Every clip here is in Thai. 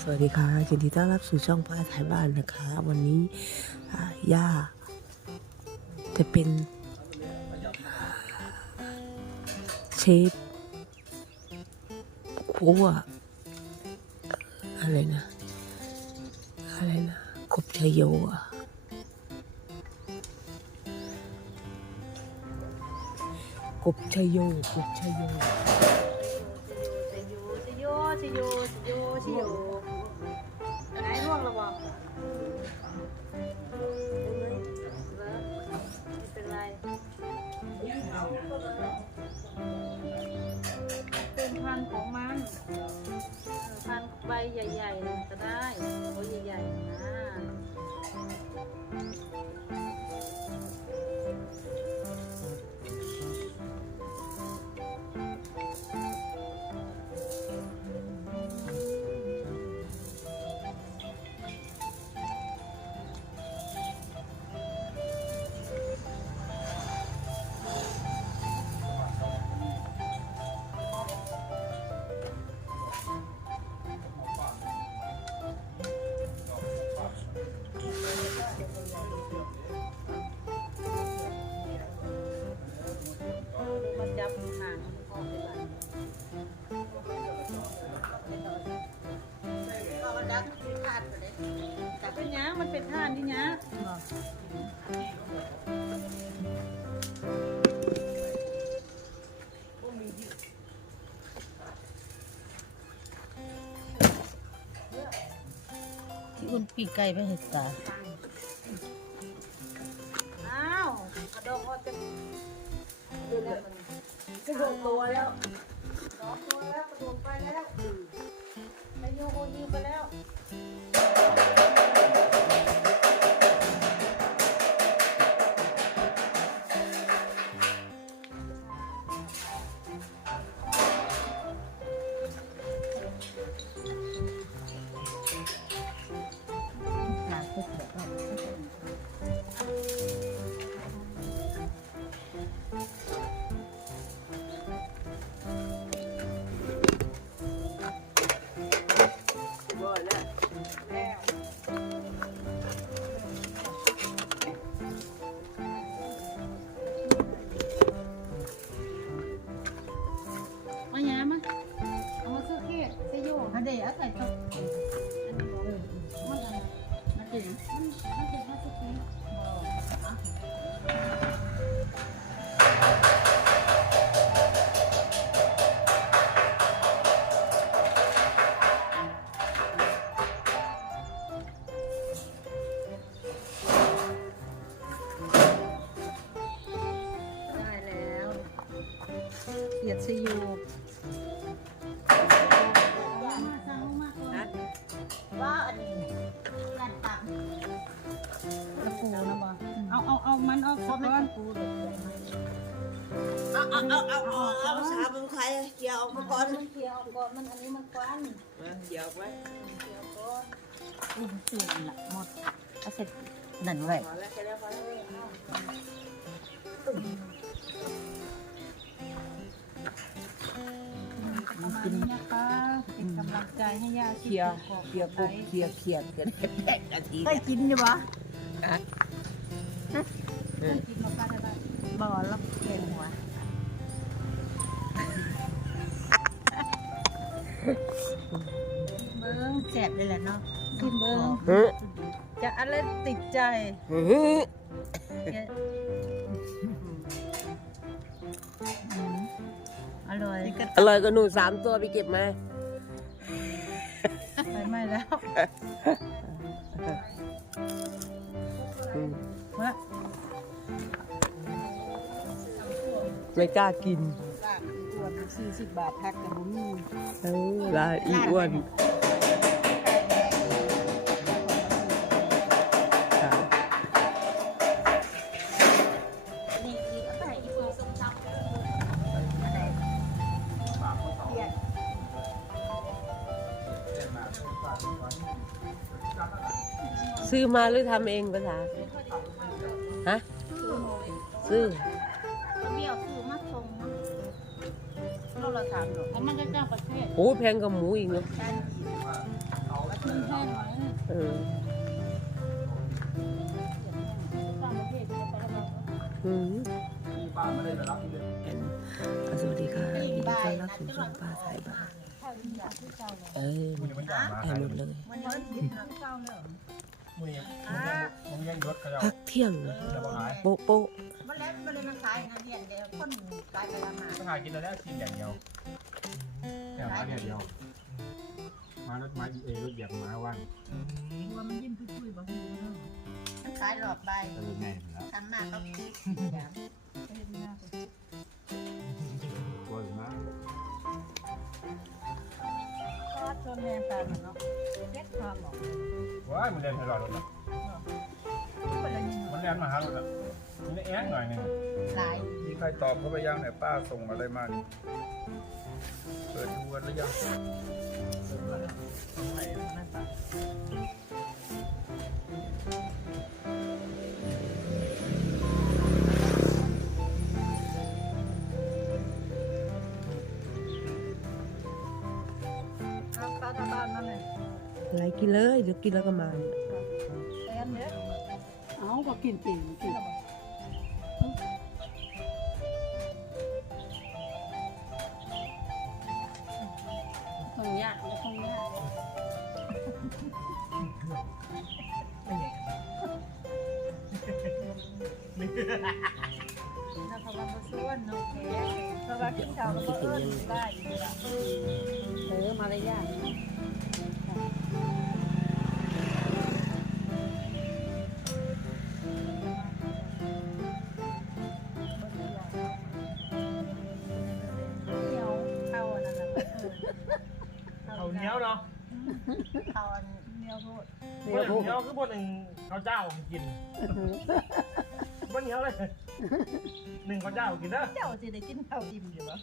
สวัสดีค่ะยินดีต้อนรับสู่ช่องป้าถ่ายบ้านนะคะ วันนี้ย่าจะเป็นเชฟพัวอะไรนะอะไรนะกบชยโยอะกบชยโยกบชยโยชโยชโยชยโย ชโยไหนร่วงระวังไม่เป็นไรเป็นพันธุ์ของมัน มันเป็นท่านนี่นะที่อุ่นปีกไก่ไปเห็ดตาอ้าวกระโดดออกจะดูแล้วมันกระโดดตัวแล้วสองตัวแล้วกระโดดไปแล้วไปโยโกยิงไปแล้ว ยอันเมันออกเพราะไม่ก่อนปูเอาเอาเอาเอาเอาเอาสาเป็นใครเกี่ยวมาก่อนมันเคี่ยวก่อนมันอันนี้มันควันเกี่ยวไว้เคี่ยวก่อนอุ่นตื่นละหมดเอาเสร็จนั่นไว้พอแล้วแค่แล้วพอแล้วประมาณนี้นะคะเป็นกำลังใจให้ย่าเคียร์เคียร์กุ๊กเคียร์เคียร์กันแปดนาทีได้กินอยู่ปะ กินมาป้าได้บ้างบ่อแล้วแกงหัวเบิ้งแสบเลยแหละเนาะกินเบิ้งเฮ้ยจะอะไรติดใจเฮ้ยอืมอร่อยอร่อยกว่าหนูสามตัวไปเก็บมาไปไม่แล้วอืมวะ ไม่กล้ากินลาบอ้วนสี่สิบบาทแพ็คแต่บุ้มีเออลาอีอ้วนค่ะนี่อีกอะไรอีกตัวส้มตำเปลี่ยนซื้อมาหรือทำเองภาษาฮะซื้อ เราเราถามหรอกมันก็เจ้าประเทศโอ้แพงกว่าหมูอีกเนาะการกินมันแห้งไหมเออต่างประเทศเขาไปแล้วอืมป้าไม่ได้ไปรับที่เลยเป็นอะสวัสดีค่ะยินดีต้อนรับสู่ช่องป้าสายบ้านข้าวอยากที่เจ้าเลยเออมึงยังไม่จ่ายมาได้หมดเลยมันยังกินข้าวเจ้าเลยมึงยังมึงยังยศเขาจะพักเที่ยงจะมาขายโป๊ะโป๊ะ มันแล้วมันเลยมันขายนะเนี่ยเดี๋ยวคนกลายไปละมาต้องขายกินแล้วกินอย่างเดียวแค่มาอย่างเดียว มารถไม้เอรถเหยียบมาวันตัวมันยิ้มปุ้ยๆบอกมันขายหลอดใบเออแม่แล้วทำมากก็คิดอย่างกลัวอยู่นะก็ชนแม่ตาเนาะเล็กความบอกว้ายมันเรียนตลอดเลยมันเลยยิงมันเรียนมาหารถอะมั นแอ้งหน่อยนึงหลายมีใครตอบเข้าไปยังเนี่ยป้าส่งอะไรมานี่เปิดดูกันหรือยังเอาตาตาบ้านนั่นเลยอะไรกินเลยเดี๋ยวกินแล้วก็มา แอนเด้อเอาก็กินจริงกิน กินข้าวก็เอิ้นได้อยู่ละเออมารยาทนะเหนียวเข้าอันนั้นน่ะเออเขาเหนียวเนาะเข้าอันเหนียวโพดเหนียวเหนียวคือบนหนึ่งเขาวเจ้าให้กินบนเหนียวเลย หนึ่งเขาวเจ้ากินนะเจ้าสิได้กินข้าวอิ่มอยู่บ่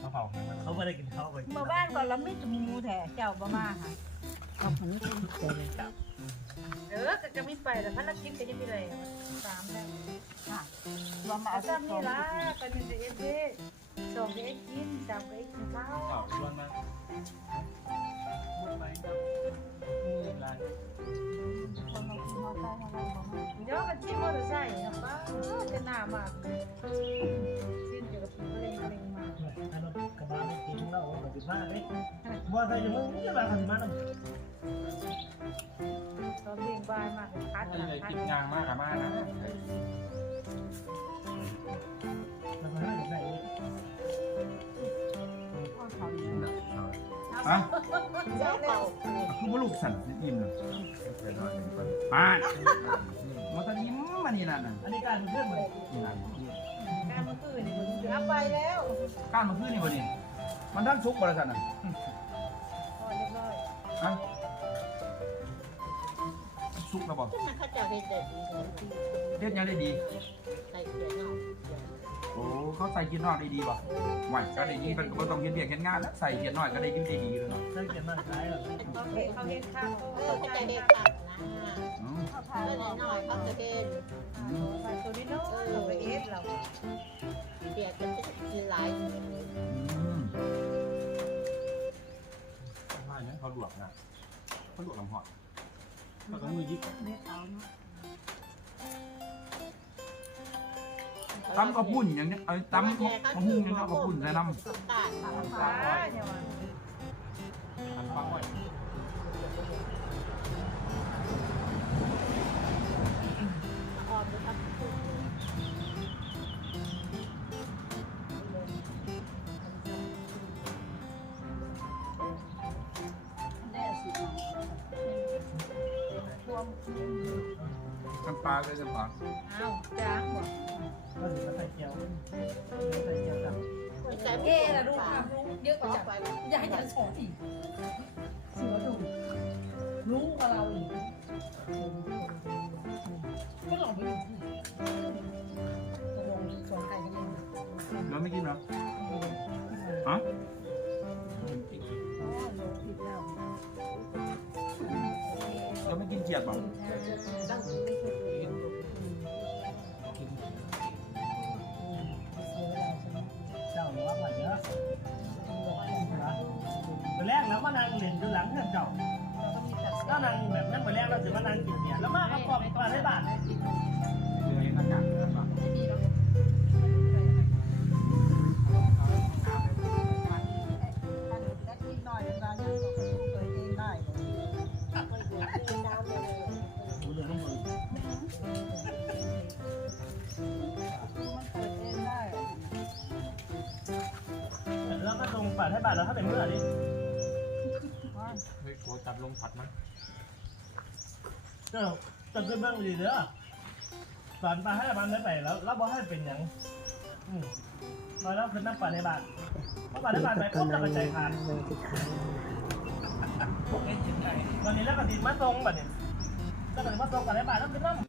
เขาเผาไงเขาไม่ได้กินข้าวไปกินเมื่อบ้านก่อนเราไม่จมูแท้เจ้าบ่มาค่ะเอาผันกินเออก็จะไม่ไปแต่ภารกิจก็ยังไม่เลยสามแล้วค่ะรวมมาเอาเอาซ้ำนี่ละกันเป็นเอฟเอ สองก็เอ็กกินสามก็เอ็กกินข้าวเผาล้วนนะไปไรคนมากินมาใกล้มาอะไรบ่มาเดี๋ยวกันที่มอเตอร์ไซค์นะป้าจะหน้ามากสิ้นเกี่ยวกับเพลงเพลงมาอันนั้นกระบะไม่กินแล้วโอ้โหสิบห้าเลยว่าใครจะมึงจะมาขันมาหนึ่งตอนเพลงบายมากคัดไม่เลยกินยางมากกับมากนะแล้ ฮะเจ้าเก่าคือว่าลูกสั่นอิ่มเลยไปหน่อยหนึ่งคนป้ามาตอนยิ้มมานี่นั่นน่ะอันนี้การเพื่อนมันนี่นั่นการมันคือนี่มันเอาไปแล้วก้านมาขึ้นนี่วันนี้มันทั้งซุกบริษัทน่ะพอเรียบร้อยฮะซุกแล้วบอกมันเขาจะเฮ็ดได้ดีเลยที่เฮ็ดยังได้ดีใส่เกลือเนาะ โอ้เขาใส่เกียร์นอดได้ดีป่ะไหวก็ได้ยินเป็นก็ต้องเฮ็ดเบียกเฮ็ดงานแล้วใส่เกียร์น้อยก็ได้ยินได้ดีเลยเนาะใช่เกินมากขายหรอเขาเห็นเขาเห็นข้าวเออเขาจะเห็ดนตัดนะเขาพาหน่อยเขาจะเฮ็ดไปตัวนี้เนาะเราไปเอฟเราเปียกก็จะกินหลายอืมไม่เนี่ยเขาหลวกนะเขาหลวกลำหอดเขาต้องมือยิบเม็ดเอาเนาะ ตำกระปุ่นอย่างเนี้ยเอ้ยตำมะฮุ่งอย่างเงี้ยกระปุ่นใส่น้ำสงการค่ะฟ้าเนี่ยมันทำฟังหน่อยออมจะทำน้ำปลาเลยน้ำปลาอ้าวจ้างบ่ ก็ถือว่าใส่เกี๊ยวใส่เกี๊ยวกับแต่เก้ละลูกครับลูกเยอะกต่อว่าไปอย่าให้ฉันสอนอีกเสือดุรู้กับเราอีกก็ลองไปดูที่จะลองสอนใครกันยังเราไม่กินเหรอฮะเราไม่กินเกียดป่ะต้อ ล้วมานางเล่นดูหลังเพื่อนเจ้าไปแล้วนางแบบนั่งไปแรกเราถือว่านางกินเนี่ยแล้วมาเขาปอกปลาให้บาทเรือให้หน้ากากแล้วก็ไม่มีหรอกได้กินหน่อยนะยังต้องเคยเองได้หูเหลืองน้ำมือมันเปิดเองได้แล้วก็ตรงปลาให้บาทแล้วถ้าเป็นเมื่อนี้ เฮ้ยกลัวจับลงผัดมั้ยก็จะขึ้นเบื้องดีเด้อสอนปลาให้บาทได้ไปแล้วแล้วบอกให้เป็นอย่างอืมพอแล้วขึ้นน้ำปลาในบาทเพราะปลาในบาทไปปุ๊บจะกระจายขาดเลยติดค้างวันนี้แล้วก็ดีมาตรงแบบนี้แล้วก็ดีมาตรงปลาในบาทแล้วขึ้นน้ำ